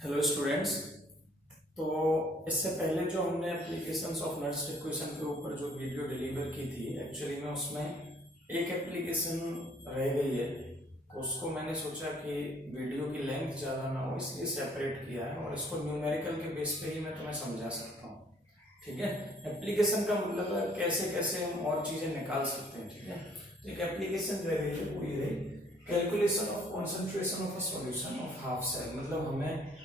Hello students. तो इससे पहले जो हमने एप्लीकेशंस ऑफ नर्स इक्वेशन के ऊपर जो वीडियो डिलीवर की थी, एक्चुअली में उसमें एक एप्लीकेशन रह गई है। उसको मैंने सोचा कि वीडियो की लेंथ ज़्यादा ना हो, इसलिए सेपरेट किया है और इसको न्यूमेरिकल के बेस पे ही मैं तुम्हें समझा सकता हूँ। ठीक है, एप्लीकेशन का मतलब है कैसे कैसे हम और चीज़ें निकाल सकते हैं। ठीक है, तो एक एप्लीकेशन रह गई है, वो ये रही calculation of concentration of a solution of half cell. मतलब हमें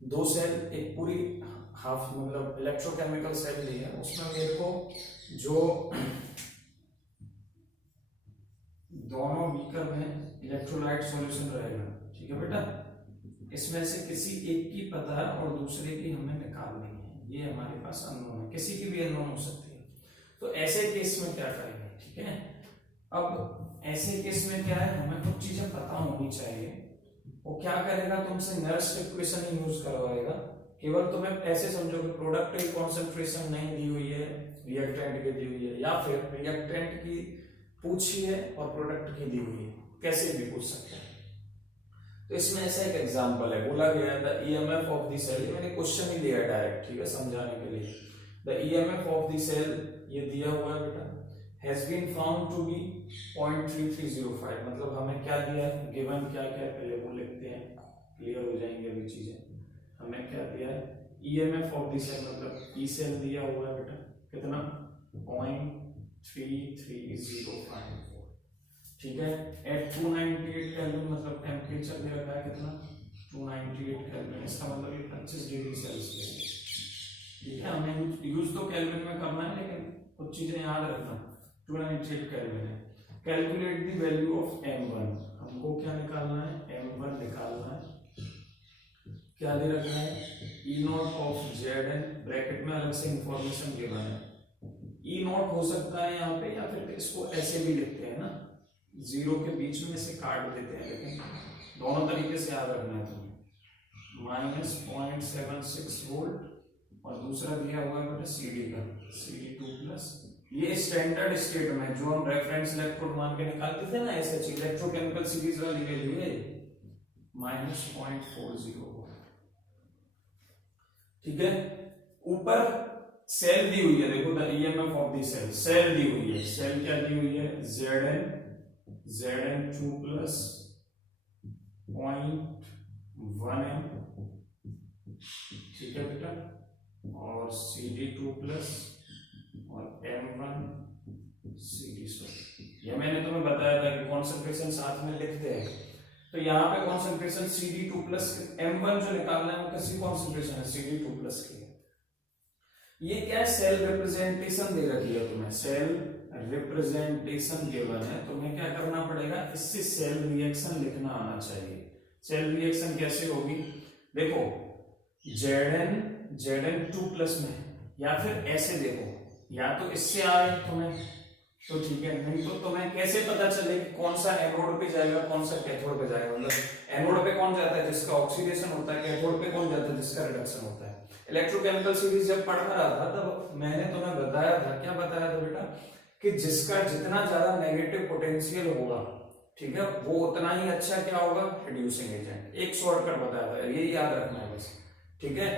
दो सेल, एक पूरी हाफ मतलब इलेक्ट्रोकेमिकल सेल ली है, उसमें मेरे को जो दोनों बीकर में इलेक्ट्रोलाइट सॉल्यूशन रहेगा, ठीक है बेटा, इसमें से किसी एक की पता है और दूसरे की हमें निकालनी है। ये हमारे पास अननोन है, किसी की भी अननोन हो सकती है। तो ऐसे केस में क्या करेंगे? ठीक है, अब ऐसे केस में क्या है, हमें कुछ चीजें पता होनी चाहिए। वो क्या करेगा, तुमसे नर्स इक्वेशन ही यूज करवाएगा। केवल तुम्हें ऐसे समझो कि प्रोडक्ट की कॉन्सेंट्रेशन नहीं दी हुई है, रिएक्टेंट की दी हुई है, या फिर रिएक्टेंट की पूछी है और प्रोडक्ट की दी हुई है, कैसे भी पूछ सकते हैं। तो इसमें ऐसा एक एग्जांपल है, बोला गया है the EMF of the cell, मैंने क्वेश्चन ही लिया डायरेक्ट, ठीक है, समझाने के लिए। The EMF of the cell ये दिया हुआ है बेटा, has been found to be 0.3305। मतलब हमें क्या दिया है, गिवन क्या क्या है, पहले वो लिखते हैं, क्लियर हो जाएंगे अभी चीजें। हमें क्या दिया है, ईएमएफ ऑफ द सेल, मतलब ई सेल दिया हुआ है बेटा, कितना 0.3305। ठीक है, एट 298 केल्विन, मतलब टेम्परेचर दे रखा है कितना 298 केल्विन, इसका मतलब ये 25 डिग्री सेल्सियस। ठीक है, हमें यूज तो केल्विन में करना है, लेकिन कुछ चीजें याद रखना। 298 केल्विन है। Calculate the value of m1, हमको क्या निकालना है, m1 निकालना है। क्या दे रखना है, E not of Zn, bracket में अलग से इंफॉर्मेशन गिवन है। E नॉट हो सकता है यहाँ पे, या फिर इसको ऐसे भी लिखते हैं ना, जीरो के बीच में से काट देते हैं, लेकिन दोनों तरीके से याद रखना है तुम्हें। -0.76 वोल्ट और दूसरा दिया हुआ है बेटा CD का, CD2+। ये स्टैंडर्ड स्टेट में जो हम रेफरेंस इलेक्ट्रोड मान के निकालते थे ना, ऐसे चीज इलेक्ट्रोकेमिकल सीरीज वाली वैल्यू है -0.40। ठीक है, ऊपर सेल दी हुई है, देखो the EMF of the cell, cell दी हुई है, सेल क्या दी हुई है, Zn2 प्लस 0.1m, ठीक है बेटा, और CD2 प्लस और m1 CD। ये मैंने तुम्हें बताया था कि कॉन्सेंट्रेशन साथ में लिखते हैं। तो यहाँ पे कॉन्सेंट्रेशन CD2 प्लस m1 जो निकालना है वो किसी कॉन्सेंट्रेशन है CD2 प्लस की। ये क्या है, सेल रिप्रेजेंटेशन दे रखी है तुम्हें, सेल रिप्रेजेंटेशन गिवन है, तुम्हें क्या करना पड़ेगा, इससे सेल रिएक्शन लिखना आना चाहिए। सेल रिएक्शन कैसे होगी, देखो Zn 2+ में, या फिर ऐसे देखो, या तो इससे आ रहे तुम्हें तो ठीक है, नहीं तो तुम्हें कैसे पता चले कि कौन सा एनोड पे जाएगा, कौन सा कैथोड पे जाएगा। मतलब एनोड पे कौन जाता है जिसका ऑक्सीडेशन होता है, कैथोड पे कौन जाता है जिसका रिडक्शन होता है। इलेक्ट्रोकेमिकल सीरीज जब पढ़ रहा था तब मैंने तुम्हें बताया था, क्या बताया था बेटा, कि जिसका जितना ज्यादा नेगेटिव पोटेंशियल होगा, ठीक है, वो उतना ही अच्छा क्या होगा, रिड्यूसिंग एजेंट। एक शॉर्टकट बताया था, ये याद रखना है बस। ठीक है,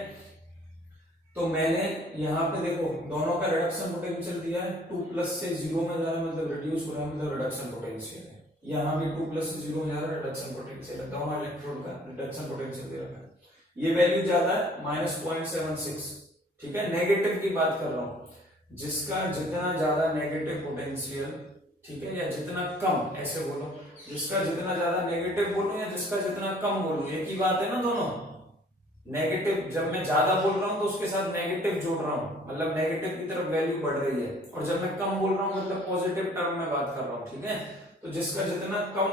तो मैंने यहाँ पे देखो दोनों का रिडक्शन पोटेंशियल दिया है, 2+ से 0 में जा रहा है मतलब रिड्यूस हो रहा है, मतलब रिडक्शन पोटेंशियल है। यहाँ भी 2+ से 0 में जा रहा है, रिडक्शन पोटेंशियल है, दोनों इलेक्ट्रोड का रिडक्शन पोटेंशियल दे रखा है। ये वैल्यू ज्यादा है -0.76। ठीक है, नेगेटिव की बात कर रहा हूँ, जिसका जितना ज्यादा नेगेटिव पोटेंशियल, ठीक है, या जितना कम, ऐसे बोलो, जिसका जितना ज्यादा नेगेटिव बोलो या जिसका जितना कम बोलो, एक ही बात है ना दोनों। नेगेटिव जब मैं ज्यादा बोल रहा हूं तो उसके साथ नेगेटिव जोड़ रहा हूं, मतलब नेगेटिव की तरफ वैल्यू बढ़ रही है, और जब मैं कम बोल रहा हूं मतलब पॉजिटिव टर्म में बात कर रहा हूं। ठीक है, तो जिसका जितना कम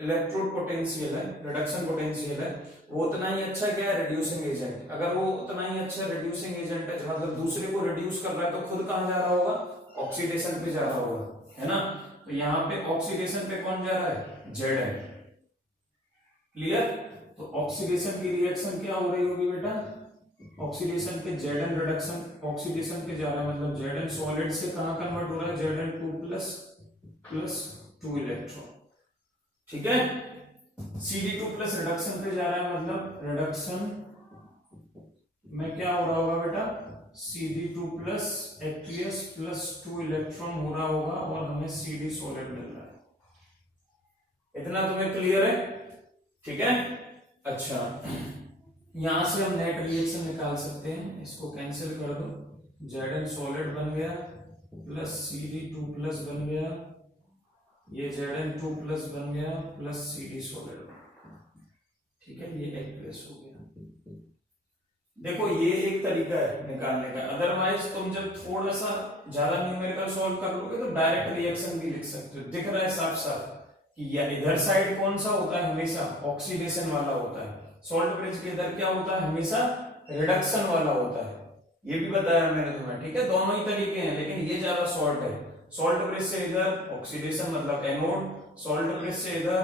इलेक्ट्रोड पोटेंशियल है, रिडक्शन पोटेंशियल है, वो उतना ही अच्छा क्या है, रिड्यूसिंग एजेंट। अगर वो उतना ही अच्छा रिड्यूसिंग एजेंट है, मतलब दूसरे को रिड्यूस कर रहा है, तो खुद कहां जा रहा होगा, ऑक्सीडेशन पे जा रहा होगा, है ना। तो यहाँ पे ऑक्सीडेशन पे कौन जा रहा है, Zn। क्लियर, तो ऑक्सीडेशन की रिएक्शन क्या हो रही होगी बेटा, ऑक्सीडेशन पे Zn रिडक्शन, ऑक्सीडेशन पे जा रहा है, मतलब Zn सॉलिड से कहां कन्वर्ट हो रहा है, Zn2+ +2 इलेक्ट्रॉन। ठीक है, CD2 प्लस रिडक्शन पे जा रहा है, मतलब रिडक्शन में क्या हो रहा होगा बेटा, CD2 plus Aqueous plus 2 electron हो रहा होगा और हमें CD सॉलिड मिल रहा है। इतना तुम्हें क्लियर है? ठीक है। अच्छा, यहां से हम नेट रिएक्शन निकाल सकते हैं, इसको कैंसिल कर दो, Zn सॉलिड बन गया प्लस CD2 प्लस बन गया, ये Zn2 प्लस बन गया प्लस CD सॉलिड। ठीक है, ये एक्वेस हो गया। देखो ये एक तरीका है निकालने का, अदरवाइज तुम जब थोड़ा सा ज्यादा न्यूमेरिकल सॉल्व कर लोगे तो डायरेक्ट रिएक्शन भी लिख सकते हो। दिख रहा है साफ साफ कि या इधर साइड कौन सा होता है, हमेशा ऑक्सीडेशन वाला होता है, सॉल्ट ब्रिज के इधर क्या होता है, हमेशा रिडक्शन वाला होता है, ये भी बताया मैंने तुम्हें। ठीक है, दोनों ही तरीके हैं, लेकिन ये ज्यादा शॉर्ट है। सॉल्ट ब्रिज से इधर ऑक्सीडेशन मतलब एनोड, सॉल्ट ब्रिज से इधर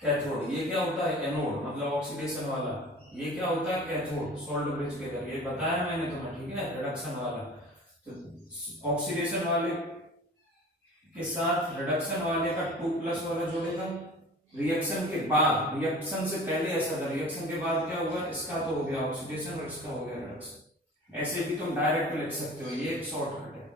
कैथोड, ये क्या होता है एनोड मतलब ऑक्सीडेशन वाला, ये क्या होता है कैथोड सॉल्ट ब्रिज के इधर, ये बताया मैंने तुम्हें। ठीक है, रिडक्शन वाला तो ऑक्सीडेशन वाले के साथ रिडक्शन वाले का 2+ वाला जोड़ेगा, रिएक्शन के बाद, रिएक्शन से पहले ऐसा था, रिएक्शन के बाद क्या हुआ, इसका तो हो गया ऑक्सीडेशन और इसका हो गया रिडक्शन। ऐसे भी तुम डायरेक्ट लिख सकते हो, ये एक शॉर्टकट है।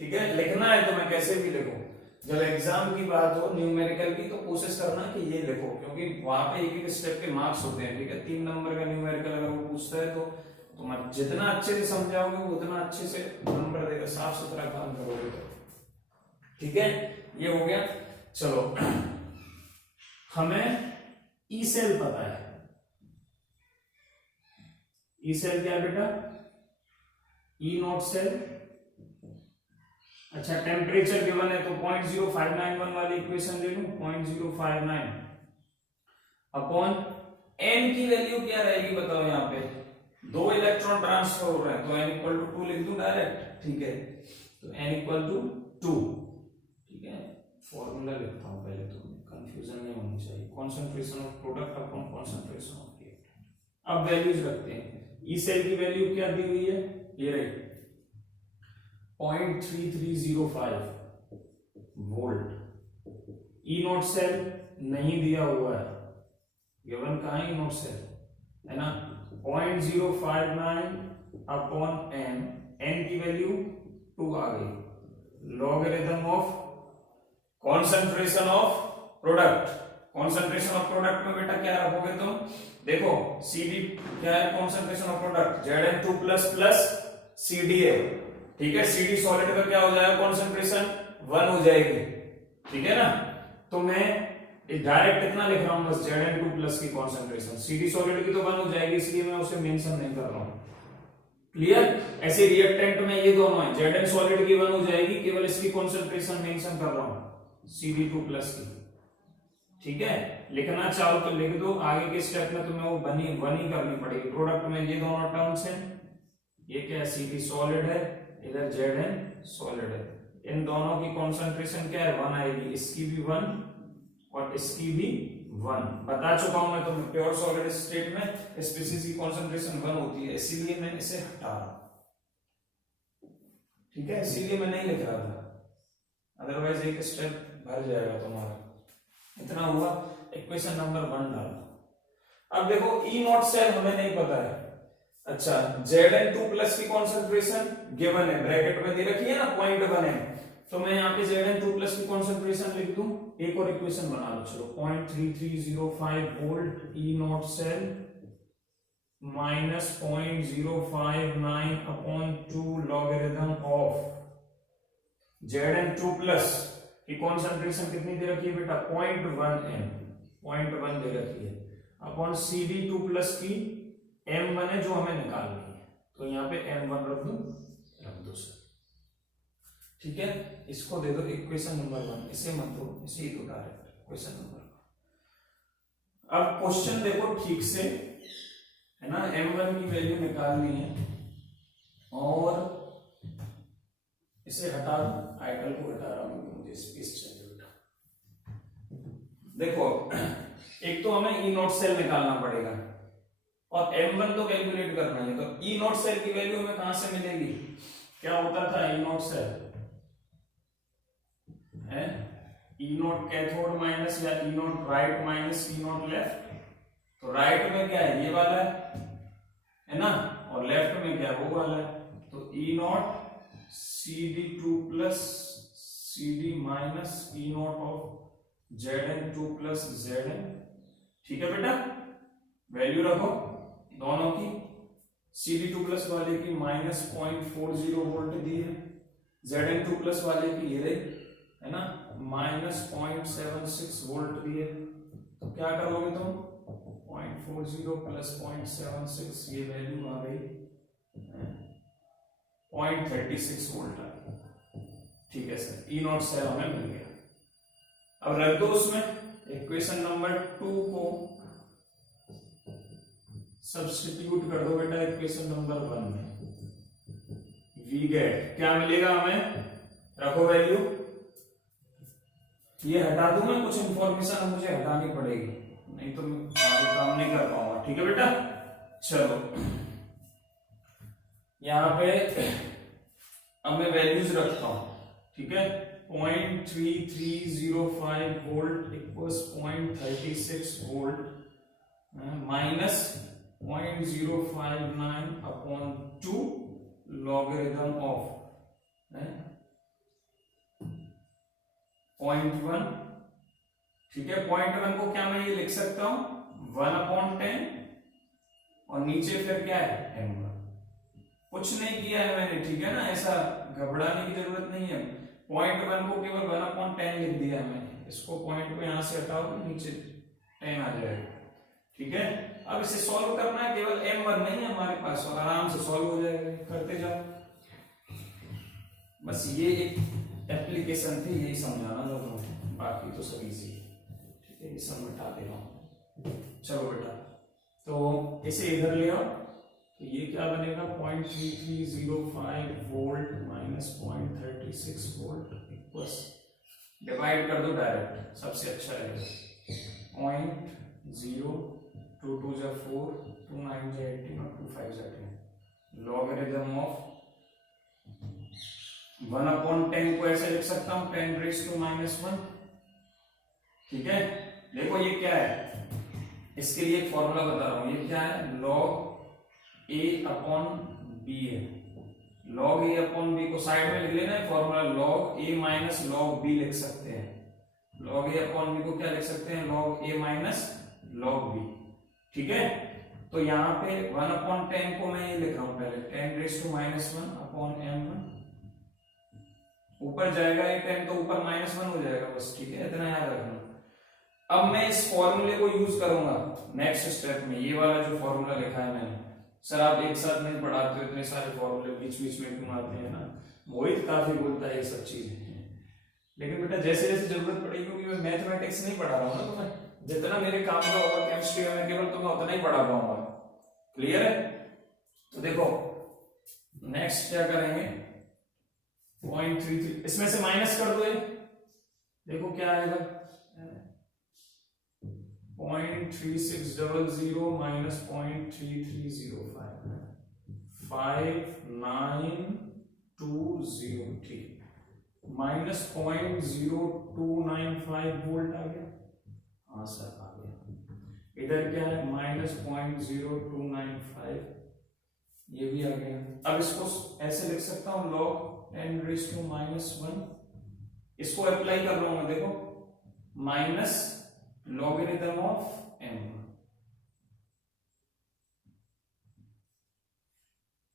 ठीक है, लिखना है तुम्हें कैसे भी लिखो, जब एग्जाम की बात हो न्यूमेरिकल की तो कोशिश करना कि ये लिखो, क्योंकि वहां पे एक एक स्टेप के मार्क्स होते हैं। ठीक है, 3 नंबर का न्यूमेरिकल अगर वो पूछता है तो तुम जितना अच्छे से समझाओगे वो उतना अच्छे से नंबर देगा, साफ सुथरा काम करोगे तो। ठीक है, ये हो गया। चलो, हमें ई सेल पता है, ई सेल क्या बेटा, ई नॉट सेल। अच्छा, टेम्परेचर गिवन है तो 0.0591 वाली इक्वेशन ले लूं, 0.059 अपॉन n की वैल्यू क्या रहेगी बताओ, यहाँ पे 2 इलेक्ट्रॉन ट्रांसफर हो रहे हैं तो n इक्वल टू 2 लिख दूं डायरेक्ट। ठीक है, तो n इक्वल टू 2। ठीक है, फॉर्मूला लिखता हूं पहले तो कंफ्यूजन नहीं होनी चाहिए, concentration of product upon concentration of reactant. अब वैल्यूज रखते हैं, ई सेल की वैल्यू क्या दी हुई है, ये रही 0.3305 वोल्ट। ई नोट सेल नहीं दिया हुआ है, गिवन कहां है ई नोट सेल है ना, 0.059 अपॉन n, n की वैल्यू 2 आ गई, logarithm of concentration of product. Concentration of product में बेटा क्या रखोगे तुम, देखो CD क्या है concentration of product, Zn2 plus CD है। ठीक है, CD सॉलिड का क्या हो जाएगा कॉन्सेंट्रेशन 1 हो जाएगी। ठीक है ना, तो मैं डायरेक्ट इतना लिख रहा हूं बस, Zn2 प्लस की कॉन्सेंट्रेशन, CD सॉलिड की तो 1 हो जाएगी इसलिए मैं उसे मेंशन नहीं कर रहा हूं। क्लियर, ऐसे रिएक्टेंट में ये दोनों है, Zn सॉलिड की 1 हो जाएगी, केवल इसकी कॉन्सेंट्रेशन मेंशन कर रहा हूं CD2 प्लस की। ठीक है, लिखना चाहो तो लिख दो, आगे के स्टेप में तुम्हें वो बनी करनी पड़ेगी। प्रोडक्ट में ये दोनों टर्म्स हैं, ये क्या है CD सॉलिड है, इधर Zn सॉलिड है, इन दोनों की कॉन्सेंट्रेशन क्या है 1 आएगी, इसकी भी 1 और इसकी भी 1। बता चुका हूं मैं तुम्हें, प्योर सॉलिड स्टेट में स्पीशीज की कॉन्सेंट्रेशन 1 होती है, इसीलिए मैं इसे हटा रहा हूं। ठीक है, इसीलिए मैं नहीं लिख रहा था, अदरवाइज एक स्टेप भर जाएगा तुम्हारा। इतना हुआ, इक्वेशन नंबर 1 डालो। अब देखो ई नॉट सेल हमें नहीं पता है। अच्छा, Zn2 प्लस की कॉन्सेंट्रेशन गिवन है, ब्रैकेट में दे रखी है ना 0.1 है, तो मैं यहाँ पे Zn2 प्लस की कॉन्सेंट्रेशन लिख दूं, एक और इक्वेशन बना लो। चलो, 0.3305 volt E naught cell minus 0.059 upon 2 logarithm of Zn2 plus की कॉन्सेंट्रेशन कितनी दे रखी है बेटा 0.1 m, 0.1 दे रखी है, अपॉन CD2 प्लस की m1 है जो हमें निकालनी है, तो यहाँ पे m1 रख दो सर। ठीक है, इसको दे दो इक्वेशन नंबर 1, इसे मत दो, इसे ही दो डायरेक्ट इक्वेशन नंबर 1। अब क्वेश्चन देखो ठीक से, है ना, m1 की वैल्यू निकालनी है और इसे हटा दो, आइटल को हटा रहा हूं, मुझे स्पेस चाहिए बेटा। देखो, एक तो हमें ई नॉट सेल निकालना पड़ेगा और m1 तो कैलकुलेट करना है, तो ई नॉट सेल की वैल्यू हमें कहां से मिलेगी, क्या होता था ई नॉट सेल है, ई नॉट कैथोड माइनस या E nought right minus E nought left. तो राइट में क्या है, ये वाला है ना, और लेफ्ट में क्या है, वो वाला है। तो E nought CD2 plus CD minus E nought of Zn2 plus Zn। ठीक है बेटा, वैल्यू रखो दोनों की। CD2 प्लस वाले की माइनस 0.40 वोल्ट दी है, Zn2 प्लस वाले की ये रही है ना माइनस 0.76 वोल्ट दी है। तो क्या करोगे तुम, 0.40 प्लस 0.76, ये वैल्यू आ गई 0.36 वोल्ट आ गई। ठीक है सर, ई नॉट से हमें मिल गया। अब रख दो उसमें इक्वेशन नंबर 2 को सब्स्टिट्यूट कर दो बेटा इक्वेशन नंबर 1 में। वी गेट क्या मिलेगा हमें, रखो वैल्यू। ये हटा दूं मैं, कुछ इंफॉर्मेशन मुझे हटानी पड़ेगी, नहीं तो मैं आगे काम नहीं कर पाऊंगा। ठीक है बेटा, चलो यहां पे अब मैं वैल्यूज रखता हूं। ठीक है, 0.3305 volt equals 0.36 volt minus 0.059 upon 2 logarithm of 0.1। ठीक है, 0.1 को क्या मैं ये लिख सकता हूं 1/10 और नीचे फिर क्या है m1। कुछ नहीं किया है मैंने, ठीक है ना, ऐसा घबराने की जरूरत नहीं है। 0.1 को केवल 1/10 लिख दिया है मैंने, इसको पॉइंट को यहां से हटाओ, नीचे 10 आ जाएगा। ठीक है, अब इसे सॉल्व करना है, केवल m1 नहीं है हमारे पास और आराम से सॉल्व हो जाएगा, करते जाओ। बस ये एक एप्लीकेशन थी, यही समझाना था तुम्हें, बाकी तो सब इजी है। ठीक है, ये सब मिटा दे रहा हूं। चलो बेटा, तो इसे इधर ले आओ, तो ये क्या बनेगा 0.3305 volt minus 0.36 volt equals, divide कर दो डायरेक्ट, सबसे अच्छा रहेगा। 0.0 2 2 जा 4 2 9 जा 18 और 2 5 जा 10 लॉगरिथम ऑफ 1/10 को ऐसे लिख सकता हूं 10⁻⁻1। ठीक है, देखो ये क्या है, इसके लिए फॉर्मूला बता रहा हूं, ये क्या है log A/B है। log A/B को साइड में लिख लेना है, formula log A minus log B लिख सकते हैं। log A/B को क्या लिख सकते हैं, log A minus log B। ठीक है, तो यहाँ पे 1/10 को मैं ये लिख रहा हूं पहले 10⁻⁻1 अपॉन m1। ऊपर जाएगा ये 10 तो ऊपर -1 हो जाएगा बस। ठीक है, इतना याद रखना। अब मैं इस फॉर्मूले को यूज करूंगा नेक्स्ट स्टेप में, ये वाला जो फॉर्मूला लिखा है मैंने। सर आप एक साथ नहीं पढ़ाते हो, इतने सारे फॉर्मूले बीच बीच में क्यों आते हैं ना, मोहित काफी बोलता है ये सब चीजें। लेकिन बेटा जैसे जैसे जरूरत पड़ेगी, क्योंकि मैं मैथमेटिक्स नहीं पढ़ा रहा हूँ ना तुम्हें, जितना मेरे काम का होगा केमिस्ट्री में केवल तुम्हें उतना ही पढ़ा पाऊंगा। क्लियर है? तो देखो नेक्स्ट क्या करेंगे, 0.33 इसमें से माइनस कर दो, ये देखो क्या आएगा 0.3600 माइनस 0.3305 5920। ठीक, माइनस 0.0295 वोल्ट आ गया। हाँ सर आ गया। इधर क्या है माइनस 0.0295, ये भी आ गया। अब इसको ऐसे लिख सकता हूं log 10⁻⁻1। इसको अप्लाई कर रहा हूं मैं, देखो माइनस लॉगरिथम ऑफ m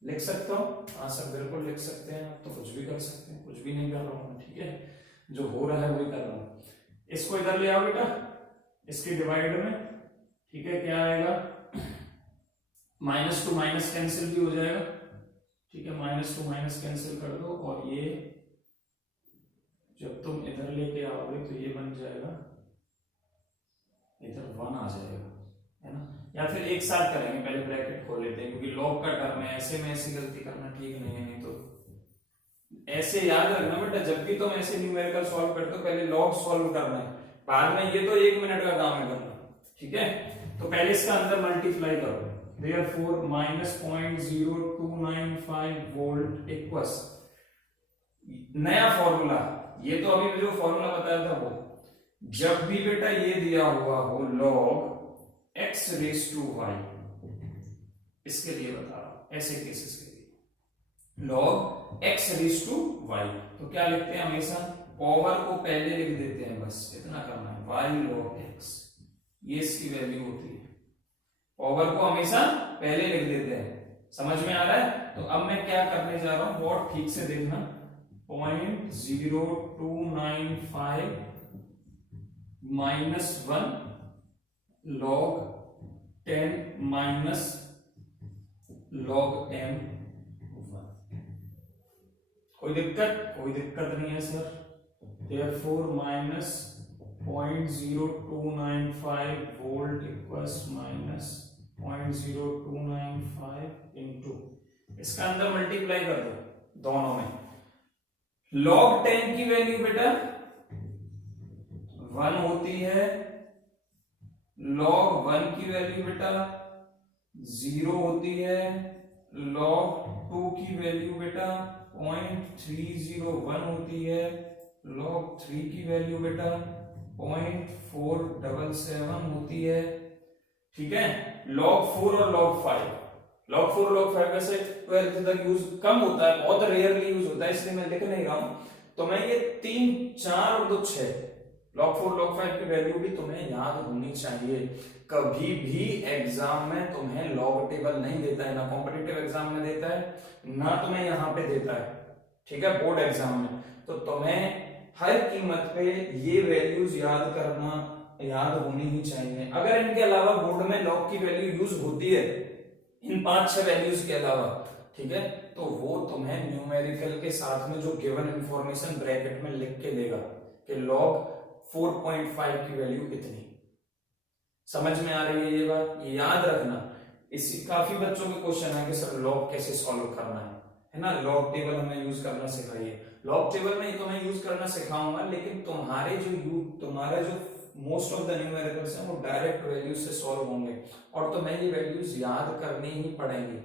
लिख सकता हूं। हाँ सर बिल्कुल लिख सकते हैं, तो कुछ भी कर सकते हैं, कुछ भी नहीं कर रहा हूं। ठीक है, जो हो रहा है वही कर रहा हूं। इसको इधर ले आओ बेटा, इसके डिवाइड में। ठीक है, क्या आएगा माइनस टू माइनस कैंसिल भी हो जाएगा। ठीक है, माइनस टू माइनस कैंसिल कर दो, और ये जब तुम इधर लेके आओगे तो ये बन जाएगा, इधर 1 आ जाएगा, है ना। या फिर एक साथ करेंगे, पहले ब्रैकेट खोल लेते हैं, क्योंकि लॉग का टर्म है, ऐसे में ऐसी गलती करना ठीक नहीं है। नहीं तो ऐसे याद रखना बेटा, जब भी तुम ऐसे न्यूमेरिकल सॉल्व करते हो पहले लॉग सॉल्व करना है, बाद में ये तो 1 मिनट का काम है करना। ठीक है, तो पहले इसका अंदर मल्टीप्लाई करो। Therefore minus 0.0295 वोल्ट इक्वल्स नया फॉर्मूला, ये तो अभी जो फॉर्मूला बताया था वो जब भी बेटा ये दिया हुआ हो log x raise to y, इसके लिए बता रहा हूं, ऐसे केसेस के लिए log x raise to y, तो क्या लिखते हैं हमेशा, पावर को पहले लिख देते हैं, बस इतना करना है, y log x, ये इसकी वैल्यू होती है, पावर को हमेशा पहले लिख देते हैं। समझ में आ रहा है? तो अब मैं क्या करने जा रहा हूं, बहुत ठीक से देखना, 0.0295 -1 log 10 minus log m 1। कोई दिक्कत नहीं है sir. therefore minus 0.0295 volt equals minus 0.0295 into, इसका अंदर मल्टीप्लाई कर दो दोनों में। log 10 की वैल्यू बेटा 1 होती है, log 1 की वैल्यू बेटा 0 होती है, log 2 की वैल्यू बेटा 0.301 होती है, log 3 की वैल्यू बेटा 0.477 होती है। ठीक है, log 4 और log 5, log 4 log 5 वैसे 12th तक यूज कम होता है, बहुत रेयरली यूज होता है, इसलिए मैं लिख नहीं रहा हूं। तो मैं ये 3, 4 और 2, 6 log 4 log 5 की वैल्यू भी तुम्हें याद होनी चाहिए। कभी भी एग्जाम में तुम्हें log टेबल नहीं देता है, ना कॉम्पिटिटिव एग्जाम में देता है, ना तुम्हें यहां पे देता है। ठीक है, बोर्ड एग्जाम में तो तुम्हें हर कीमत पे ये वैल्यूज याद होनी ही चाहिए। अगर इनके अलावा बोर्ड में log की वैल्यू यूज होती है, इन 5-6 वैल्यूज के अलावा, ठीक है, तो वो तुम्हें न्यूमेरिकल के साथ में जो गिवन इंफॉर्मेशन ब्रैकेट में लिख के देगा कि log 4.5 की वैल्यू इतनी। समझ में आ रही है ये बात? ये याद रखना। इसी काफी बच्चों के क्वेश्चन है कि सर log कैसे सॉल्व करना है ना, log टेबल हमें यूज करना सिखाइए। log टेबल में तो मैं यूज करना सिखाऊंगा, लेकिन तुम्हारा जो मोस्ट ऑफ द न्यूमेरिकल्स हैं वो डायरेक्ट वैल्यूज से सॉल्व होंगे, और तुम्हें ये वैल्यूज याद करनी ही पड़ेंगी।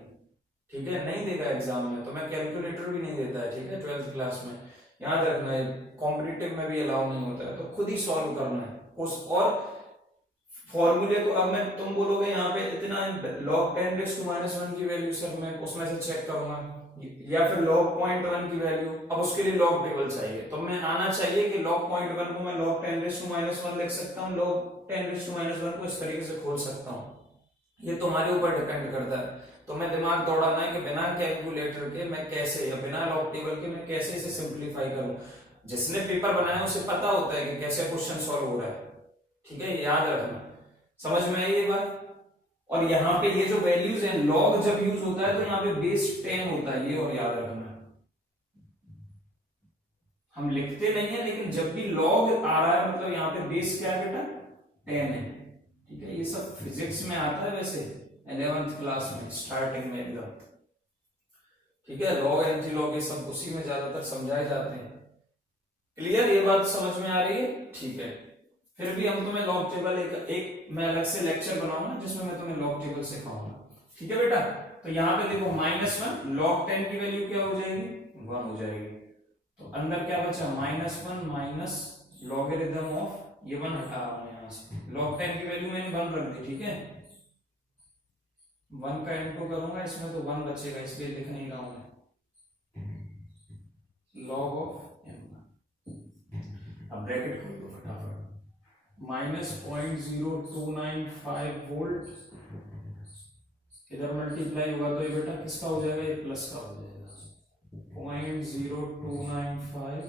ठीक है, नहीं देगा एग्जाम में, तो मैं कैलकुलेटर भी नहीं देता है। ठीक है, 12th क्लास में याद रखना है, कॉम्पिटिटिव में भी अलाउ नहीं होता है, तो खुद ही सॉल्व करना है और फॉर्मूले को। अब मैं तुम बोलोगे यहाँ पे इतना log 10⁻⁻1 की वैल्यू सर मैं उसमें से चेक करूंगा, या फिर log 0.1 की वैल्यू, अब उसके लिए log टेबल चाहिए, तो मैं आना चाहिए कि log 0.1 को मैं log 10⁻1 लिख सकता हूँ, log 10⁻1 को इस तरीके से खोल सकता हूँ। ये तुम्हारे ऊपर डिपेंड करता है। तो मैं दिमाग दौड़ाना है कि बिना कैलकुलेटर के मैं कैसे, या बिना log टेबल के मैं कैसे इसे सिंप्लीफाई करूं। जिसने पेपर बनाया उसे पता होता है कि कैसे क्वेश्चन सॉल्व हो रहा है। ठीक है, याद रखना। समझ में आई ये बात? और यहाँ पे ये जो वैल्यूज हैं, log जब यूज होता है तो यहाँ पे बेस 10 होता है, ये और याद रखना। हम लिखते नहीं है, लेकिन जब भी log आ रहा है मतलब यहाँ पे बेस क्या है बेटा, 10 है। ठीक है, ये सब फिजिक्स में आता है वैसे 11th क्लास में स्टार्टिंग में एकदम। ठीक है, log एंटी log ये सब उसी में ज्यादातर समझाए जाते हैं। क्लियर, ये बात समझ में आ रही है? ठीक है, फिर भी हम तुम्हें log टेबल एक मैं अलग से लेक्चर बनाऊंगा जिसमें मैं तुम्हें log टेबल सिखाऊंगा। ठीक है बेटा, तो यहाँ पे देखो -1 log 10 की वैल्यू क्या हो जाएगी, 1 हो जाएगी। तो अंदर क्या बचा, -1 माइनस लॉगरिथम ऑफ, ये 1 हटा यहाँ से, log 10 की वैल्यू मैंने 1 रख दी। ठीक है, 1 का इंटू करूंगा इसमें तो 1 बचेगा, इसलिए लिख नहीं रहा हूं मैं, log ऑफ m। अब ब्रैकेट खोल दो फटाफट, -0.0295 वोल्ट, इधर मल्टीप्लाई होगा तो ये बेटा किसका हो जाएगा, ये प्लस का हो जाएगा, 0.0295।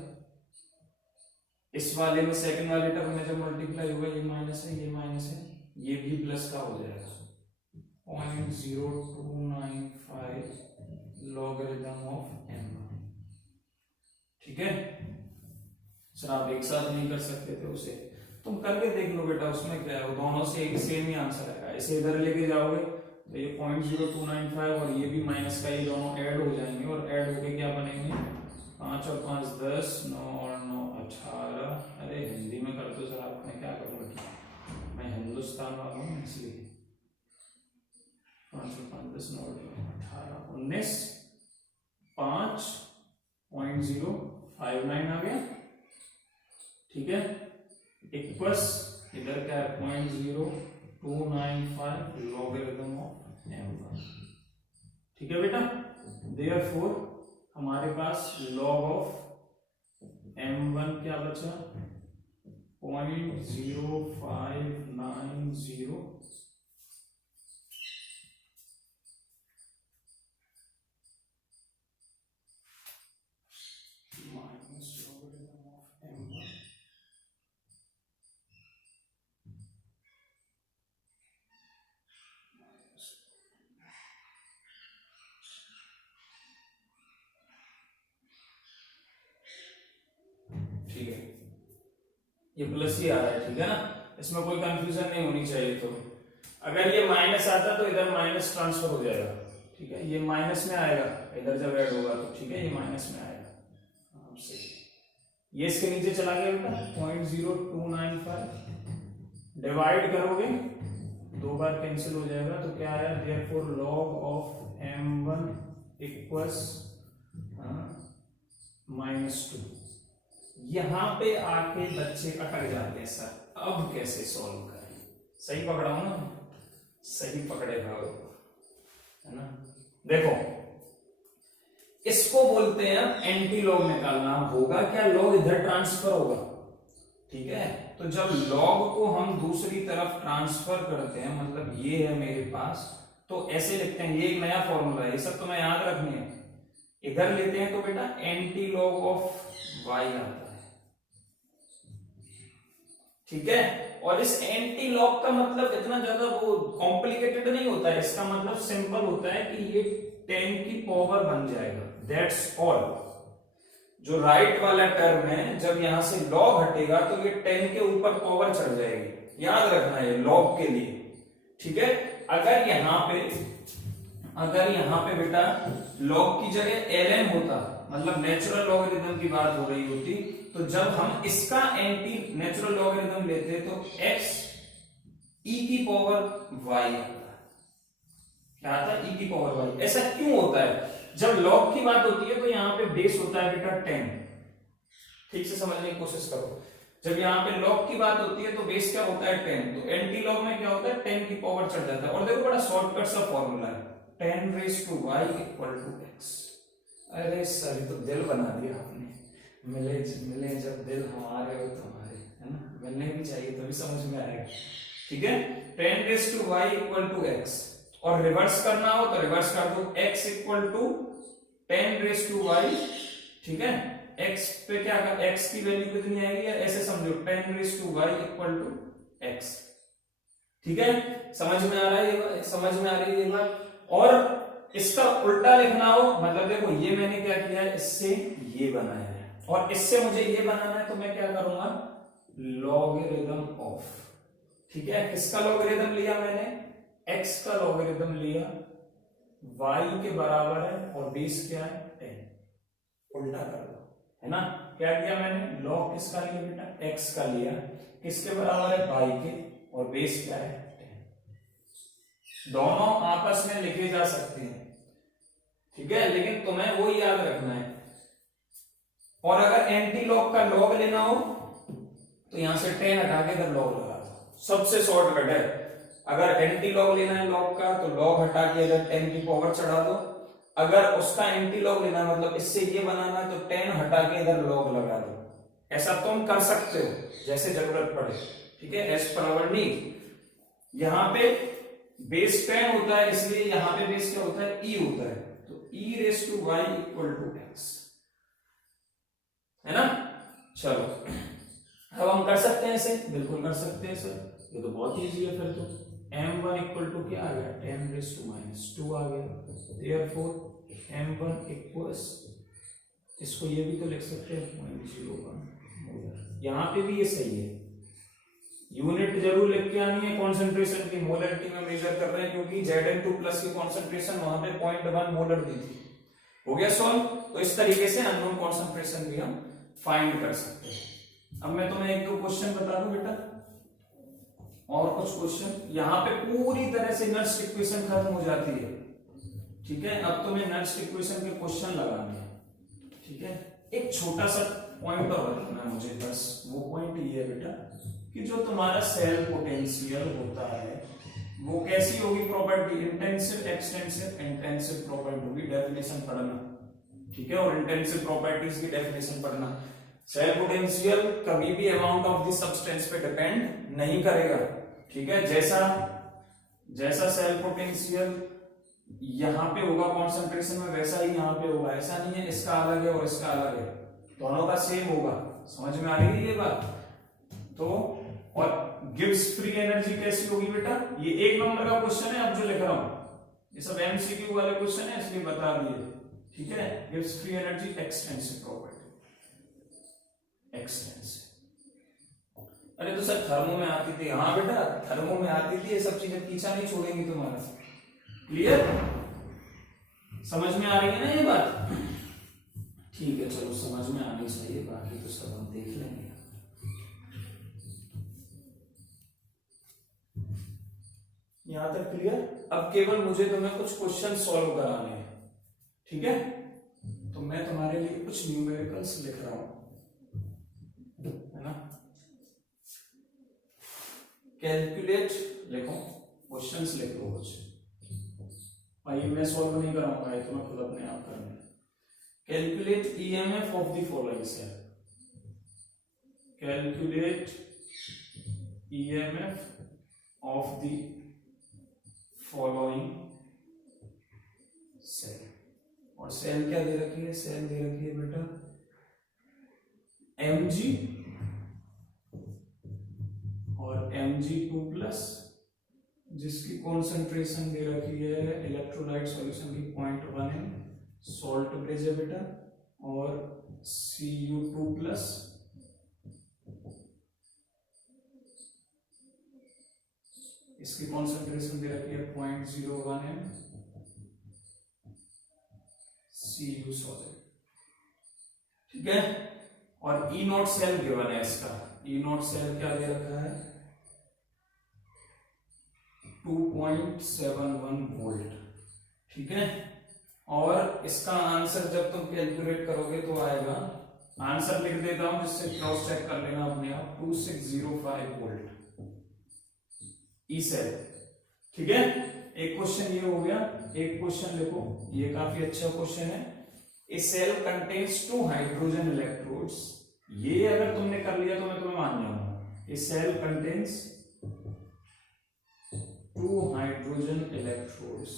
इस वाले में सेकंड वाले टर्म में जब मल्टीप्लाई होगा, ये माइनस है, ये माइनस है, ये भी प्लस का हो जाएगा, 0.0295 लॉगरिथम ऑफ m। ठीक है सर, आप एक साथ नहीं कर सकते थे उसे, तुम करके देख लो बेटा, उसमें क्या है, वो दोनों से एक सेम ही आंसर आएगा। इसे इधर लेके जाओगे तो ये 0.0295 और ये भी माइनस का, ये दोनों ऐड हो जाएंगे, और ऐड होके क्या बनेंगे, 5 और 5 10, 9 और 9 18। अरे हिंदी में कर दो सर, आपने क्या करूंगा, मैं हिंदुस्तान वाला हूँ इसलिए। 5 और 5 10 9 18 19 5.059 आ गया। ठीक है, इक्वस इधर क्या है 0.0295 लॉगरिथम ऑफ m1। ठीक है बेटा, देयरफॉर हमारे पास लॉग ऑफ m1 क्या बचा 0.0590 माइनस लॉगरिथम ऑफ m1 ठीक है, ये प्लस ही आ रहा है, ठीक है ना, इसमें कोई कंफ्यूजन नहीं होनी चाहिए। तो अगर ये माइनस आता तो इधर माइनस ट्रांसफर हो जाएगा, ठीक है, ये माइनस में आएगा, इधर जब ऐड होगा तो ठीक है ये माइनस में आएगा। ये इसके नीचे चला गया बेटा 0.0295, डिवाइड करोगे दो बार कैंसिल हो जाएगा, तो क्या आया therefore log of m1 equals -2। यहां पे आके बच्चे अटक जाते हैं, सर अब कैसे सॉल्व करें। सही पकड़ा हूं ना, सही पकड़े भाव, है ना। देखो इसको बोलते हैं एंटी लॉग निकालना। होगा क्या, लॉग इधर ट्रांसफर होगा, ठीक है। तो जब लॉग को हम दूसरी तरफ ट्रांसफर करते हैं, मतलब ये है मेरे पास, तो ऐसे लिखते हैं, ये एक नया फॉर्मूला है, ये सब तुम्हें याद रखनी है। इधर लेते हैं तो बेटा एंटी लॉग ऑफ y आता है, ठीक है। और इस एंटी लॉग का मतलब इतना ज्यादा वो कॉम्प्लिकेटेड नहीं होता है, इसका मतलब सिंपल होता है कि ये 10 की पावर बन जाएगा, दैट्स ऑल। जो राइट वाला टर्म है, जब यहां से लॉग हटेगा तो ये 10 के ऊपर पावर चढ़ जाएगी, याद रखना है लॉग के लिए, ठीक है। अगर यहाँ पे बेटा लॉग की जगह ln होता, मतलब नेचुरल लॉगरिथम की बात हो रही होती, तो जब हम इसका एंटी नेचुरल लॉगरिथम लेते तो x e की पावर y आता, क्या आता e की पावर y। ऐसा क्यों होता है, जब लॉग की बात होती है तो यहाँ पे बेस होता है बेटा 10, ठीक से समझने की कोशिश करो। जब यहाँ पे लॉग की बात होती है तो बेस क्या होता है 10, तो एंटी लॉग में क्या होता है 10 की पावर चढ़ जाता है। और देखो बड़ा शॉर्टकट सा फॉर्मूला है 10⁻⁴ = x। अरे सर तो दिल बना दिया आपने, मिले जब दिल हमारे और तुम्हारे, है ना, मिलने भी चाहिए तभी समझ में आएगा, ठीक है। 10⁻⁴ = x, और रिवर्स करना हो तो रिवर्स कर दो, x = 10⁻⁴, ठीक है। x पे क्या कर, x की वैल्यू कितनी आएगी, ऐसे समझो 10⁻⁴ = x, ठीक है। समझ में आ रहा है ये बात, समझ में आ रही है ये बात। और इसका उल्टा लिखना हो, मतलब देखो ये मैंने क्या किया है, इससे ये बनाया है और इससे मुझे ये बनाना है, तो मैं क्या करूंगा लॉगरिथम ऑफ, ठीक है। किसका लॉगरिथम लिया मैंने, x का लॉगरिथम लिया, y के बराबर है और बेस क्या है 10, उल्टा कर दो, है ना। क्या किया मैंने, लॉग किसका लिया बेटा, x का लिया, किसके बराबर है y के, और बेस क्या है 10। दोनों आपस में लिखे जा सकते हैं, ठीक है, लेकिन तुम्हें वो याद रखना है। और अगर एंटी लॉग का लॉग लेना हो तो यहां से 10 हटा के इधर लॉग लगा दो, सबसे शॉर्टकट है। अगर एंटी लॉग लेना है लॉग का तो लॉग हटा के इधर 10 की पावर चढ़ा दो, अगर उसका एंटी लॉग लेना है मतलब इससे ये बनाना है तो 10 हटा के इधर लॉग लगा दो। ऐसा तुम कर सकते हो जैसे जरूरत पड़े, ठीक है, एज पर आवर नीड। यहां पे बेस 10 होता है, इसलिए यहां पे बेस क्या होता है e होता है, तो e⁻⁴ = x, है ना। चलो अब हम कर सकते हैं इसे, बिल्कुल कर सकते हैं सर, ये तो बहुत इजी है। फिर तो m1 = क्या आ गया 10⁻⁻² आ गया, देयरफॉर m1 = इसको ये भी तो लिख सकते हैं 0.01 मोलर। यहां पे भी ये सही है, यूनिट जरूर लिख के आनी है कॉन्सेंट्रेशन की, मोलरिटी में मेजर कर रहे हैं क्योंकि Zn2+ की कॉन्सेंट्रेशन वहां पे 0.1 मोलर दी थी। हो गया सॉल्व। तो इस तरीके से अननोन कॉन्सेंट्रेशन भी हम फाइंड कर सकते हैं। अब मैं तुम्हें एक दो क्वेश्चन बता दूं बेटा, और कुछ क्वेश्चन, यहाँ पे पूरी तरह से नर्स्ट इक्वेशन खत्म हो जाती है, ठीक है। अब तुम्हें नर्स्ट इक्वेशन के क्वेश्चन लगाने हैं, ठीक है। एक छोटा सा पॉइंट और रखना है मुझे, बस वो पॉइंट ये है बेटा कि जो तुम्हारा सेल पोटेंशियल होता है वो कैसी होगी property, intensive extensive. Intensive property होगी, डेफिनेशन पढ़ना, ठीक है। और इंटेंसिव प्रॉपर्टीज की डेफिनेशन पढ़ना। सेल पोटेंशियल कभी भी अमाउंट ऑफ द सब्सटेंस पे डिपेंड नहीं करेगा, ठीक है। जैसा सेल पोटेंशियल यहाँ पे होगा कॉन्सेंट्रेशन में, वैसा ही यहाँ पे होगा। ऐसा नहीं है इसका अलग है और इसका अलग है, दोनों का सेम होगा। समझ में आ रही है ये बात? तो और गिब्स फ्री एनर्जी कैसी होगी बेटा, ये 1 नंबर का क्वेश्चन है अब जो लिख रहा हूं, ये सब एमसीक्यू वाले क्वेश्चन है इसलिए बता दिए, ठीक है। Gibbs free energy extensive property, extensive. अरे तो सर थर्मो में आती थी, हाँ बेटा थर्मो में आती थी, ये सब चीजें पीछा नहीं छोड़ेंगी तुम्हारा। क्लियर? समझ में आ रही है ना ये बात? ठीक है, चलो समझ में आनी चाहिए, बाकी तो सब हम देख लेंगे। यहां तक क्लियर? अब केवल मुझे तुम्हें कुछ क्वेश्चन सॉल्व कराने हैं, ठीक है। तो मैं तुम्हारे लिए कुछ न्यूमेरिकल्स लिख रहा हूं, है ना। कैलकुलेट लिखो, क्वेश्चंस लिख लो कुछ भाई, मैं सॉल्व नहीं कराऊंगा, ये तुम्हें खुद अपने आप करना है। Calculate EMF of the following cell, calculate EMF of the following cell. और सेल क्या दे रखी है, सेल दे रखी है बेटा mg और mg2+, जिसकी कॉन्सेंट्रेशन दे रखी है इलेक्ट्रोलाइट सॉल्यूशन की 0.1 m, सॉल्ट ब्रिज है बेटा, और Cu2+, इसकी कॉन्सेंट्रेशन दे रखी है 0.01 m, Cu सॉलिड, ठीक है। और E नॉट सेल गिवन है इसका, E नॉट सेल क्या दे रखा है 2.71 वोल्ट, ठीक है। और इसका आंसर जब तुम कैलकुलेट करोगे तो आएगा, आंसर लिख देता हूं जिससे क्रॉस चेक कर लेना अपने आप, 2605 वोल्ट ई सेल, ठीक है। एक क्वेश्चन ये हो गया। एक क्वेश्चन लिखो, ये काफी अच्छा क्वेश्चन है। ए सेल कंटेन्स 2 हाइड्रोजन इलेक्ट्रोड्स, ये अगर तुमने कर लिया तो मैं तुम्हें मान जाऊंगा। A cell contains 2 hydrogen electrodes,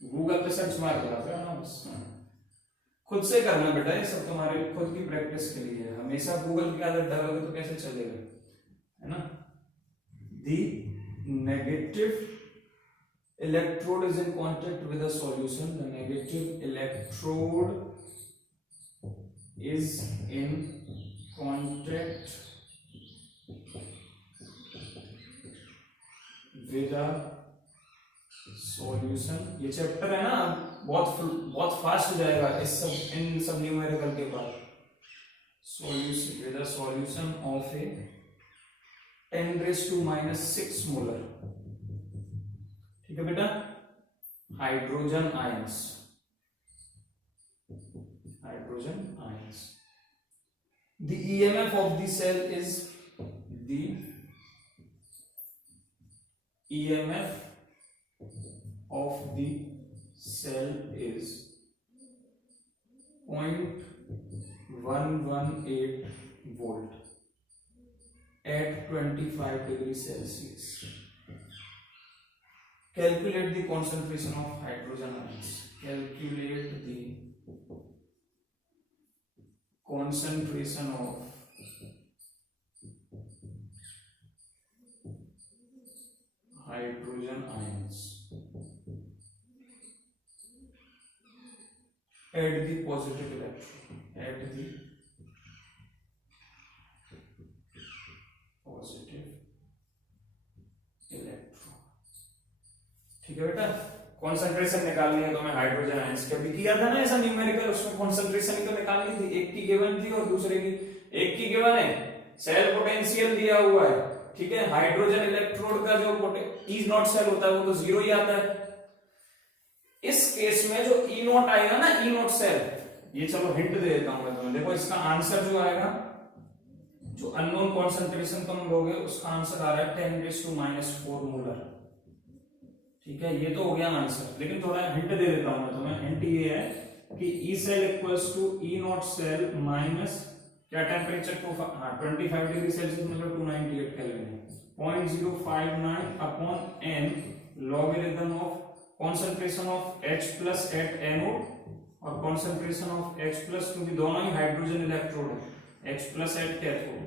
Google पे सर्च मार कर ना, बस खुद से करना बेटा, ये सब तुम्हारे खुद की प्रैक्टिस के लिए है। हमेशा गूगल की आदत डालोगे तो कैसे चलेगा, है ना। The negative electrode is in contact with a solution. The negative electrode is in contact with a solution. ये चैप्टर है ना, बहुत फास्ट हो जाएगा इन सब न्यूमेरिकल के बाद। Solution with a solution of a 10⁻⁻6 मोलर, ठीक है बेटा, hydrogen ions, hydrogen ions. The EMF of the cell is, the EMF of the cell is 0.118 volt at 25 degrees Celsius. Calculate the concentration of hydrogen ions. Calculate the concentration of hydrogen ions at the positive electron, at the positive electron, ठीक है बेटा। Concentration निकालनी है तो मैं hydrogen ions का भी किया था ना ऐसा न्यूमेरिकल, उसमें कॉन्सेंट्रेशन ही तो निकालनी थी। एक की गिवन थी और दूसरे की, एक की गिवन है सेल पोटेंशियल दिया हुआ है, ठीक है। हाइड्रोजन इलेक्ट्रोड का जो ई नॉट सेल होता है वो तो 0 ही आता है। इस केस में जो ई नॉट आएगा ना, ई नॉट सेल, ये चलो हिंट दे देता हूं मैं तुम्हें, देखो इसका आंसर जो आएगा जो अननोन कॉन्सेंट्रेशन तुम लोगे उसका आंसर आ रहा है 10⁻⁴ मोलर। ठीक है, ये तो हो गया आंसर, लेकिन थोड़ा हिंट दे देता हूं मैं तुम्हें। हिंट ये है कि E cell equals to E naught cell minus क्या टेम्परेचर 25 डिग्री सेल्सियस मतलब 298 Kelvin, 0.059 upon n logarithm of concentration of H plus at anode और कॉन्सेंट्रेशन ऑफ H प्लस, क्योंकि दोनों ही हाइड्रोजन इलेक्ट्रोड है, H प्लस एट कैथोड,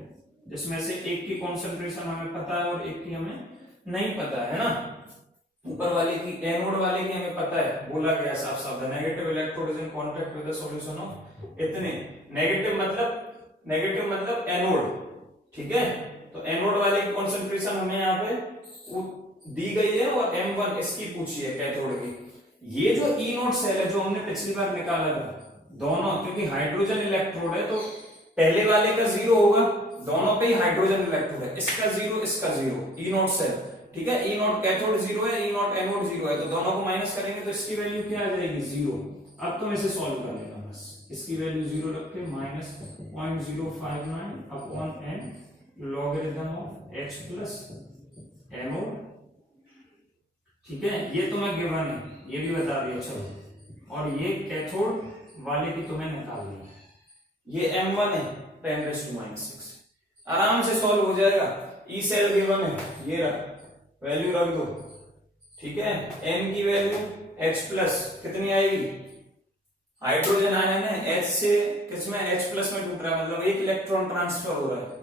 जिसमें से एक की कॉन्सेंट्रेशन हमें पता है और एक की हमें नहीं पता है ना। ऊपर वाले की एनोड वाले की हमें पता है, बोला गया साफ साफ, the negative electrode is in contact with the solution of इतने। नेगेटिव मतलब एनोड, ठीक है। तो एनोड वाले की कॉन्सेंट्रेशन हमें यहाँ पे दी गई है और M1 इसकी पूछी है कैथोड की। ये जो ई नोट सेल है जो हमने पिछली बार निकाला था, दोनों क्योंकि हाइड्रोजन इलेक्ट्रोड है तो पहले वाले का 0 होगा, दोनों पे ही हाइड्रोजन इलेक्ट्रोड है, इसका 0 इसका 0, ई नोट सेल, ठीक है। ई नॉट कैथोड 0 है, ई नॉट एनोड 0 है, तो दोनों को माइनस करेंगे तो इसकी वैल्यू क्या आ जाएगी 0। अब तुम इसे सॉल्व कर लेना, बस इसकी वैल्यू 0 रख के minus 0.059 upon n logarithm of H plus anode, ठीक है। ये तुम्हें गिवन है, ये भी बता दिया चलो। और ये कैथोड वाले की तुम्हें निकाल दी, ये M1 है 10⁻⁶, आराम से सॉल्व हो जाएगा। ई सेल गिवन है, ये रख वैल्यू रख दो, ठीक है। n की वैल्यू H प्लस कितनी आएगी, हाइड्रोजन आयन है H से किसमें H प्लस में टूट रहा है, मतलब एक इलेक्ट्रॉन ट्रांसफर हो रहा है,